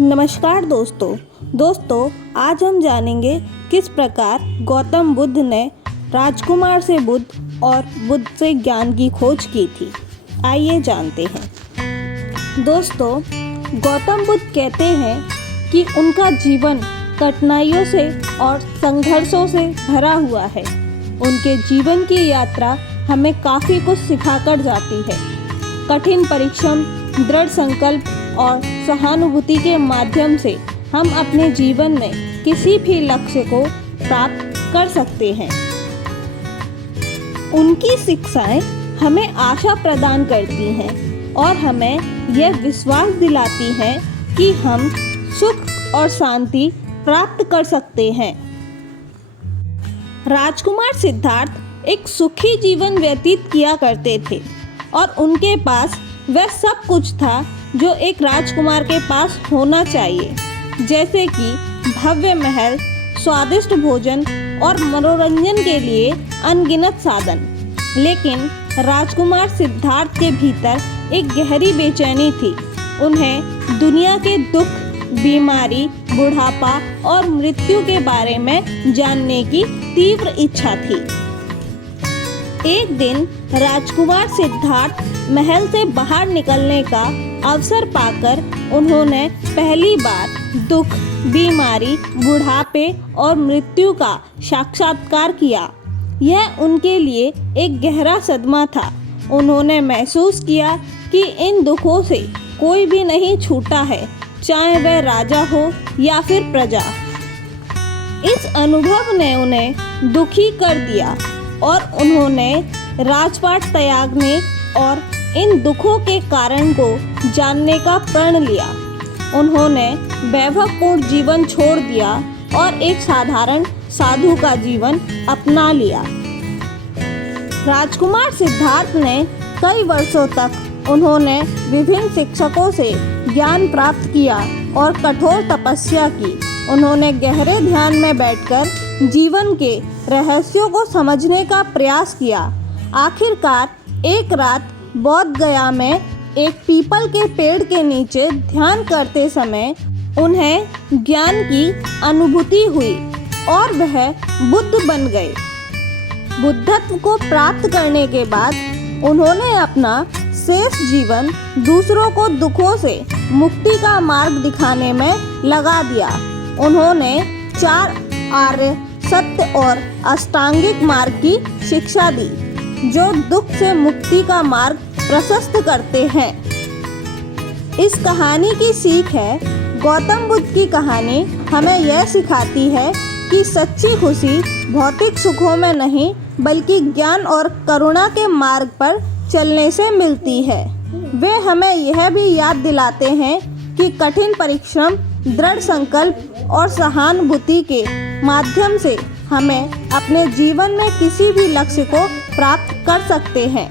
नमस्कार दोस्तों, आज हम जानेंगे किस प्रकार गौतम बुद्ध ने राजकुमार से बुद्ध और बुद्ध से ज्ञान की खोज की थी। आइए जानते हैं। दोस्तों, गौतम बुद्ध कहते हैं कि उनका जीवन कठिनाइयों से और संघर्षों से भरा हुआ है। उनके जीवन की यात्रा हमें काफ़ी कुछ सिखाकर जाती है। कठिन परिश्रम, दृढ़ संकल्प और सहानुभूति के माध्यम से हम अपने जीवन में किसी भी लक्ष्य को प्राप्त कर सकते हैं। उनकी शिक्षाएं हमें आशा प्रदान करती हैं और हमें यह विश्वास दिलाती हैं कि हम सुख और शांति प्राप्त कर सकते हैं। राजकुमार सिद्धार्थ एक सुखी जीवन व्यतीत किया करते थे और उनके पास वह सब कुछ था जो एक राजकुमार के पास होना चाहिए, जैसे कि भव्य महल, स्वादिष्ट भोजन और मनोरंजन के लिए अनगिनत साधन। लेकिन राजकुमार सिद्धार्थ के भीतर एक गहरी बेचैनी थी। उन्हें दुनिया के दुख, बीमारी, बुढ़ापा और मृत्यु के बारे में जानने की तीव्र इच्छा थी। एक दिन राजकुमार सिद्धार्थ महल से बाहर निकलने का अवसर पाकर उन्होंने पहली बार दुख, बीमारी, बुढ़ापे और मृत्यु का साक्षात्कार किया। यह उनके लिए एक गहरा सदमा था। उन्होंने महसूस किया कि इन दुखों से कोई भी नहीं छूटा है, चाहे वह राजा हो या फिर प्रजा। इस अनुभव ने उन्हें दुखी कर दिया और उन्होंने राजपाट त्यागने और इन दुखों के कारण को जानने का प्रण लिया। उन्होंने वैभवपूर्ण जीवन छोड़ दिया और एक साधारण साधु का जीवन अपना लिया। राजकुमार सिद्धार्थ ने कई वर्षों तक उन्होंने विभिन्न शिक्षकों से ज्ञान प्राप्त किया और कठोर तपस्या की। उन्होंने गहरे ध्यान में बैठकर जीवन के रहस्यों को समझने का प्रयास किया। आखिरकार एक रात बोध गया में एक पीपल के पेड़ के नीचे ध्यान करते समय उन्हें ज्ञान की अनुभूति हुई और वह बुद्ध बन गए। बुद्धत्व को प्राप्त करने के बाद उन्होंने अपना शेष जीवन दूसरों को दुखों से मुक्ति का मार्ग दिखाने में लगा दिया। उन्होंने 4 आर्य सत्य और अष्टांगिक मार्ग की शिक्षा दी, जो दुख से मुक्ति का मार्ग प्रशस्त करते हैं। इस कहानी की सीख है, गौतम बुद्ध की कहानी हमें यह सिखाती है कि सच्ची खुशी भौतिक सुखों में नहीं बल्कि ज्ञान और करुणा के मार्ग पर चलने से मिलती है। वे हमें यह भी याद दिलाते हैं कि कठिन परिश्रम, दृढ़ संकल्प और सहानुभूति के माध्यम से हमें अपने जीवन में किसी भी लक्ष्य को प्राप्त कर सकते हैं।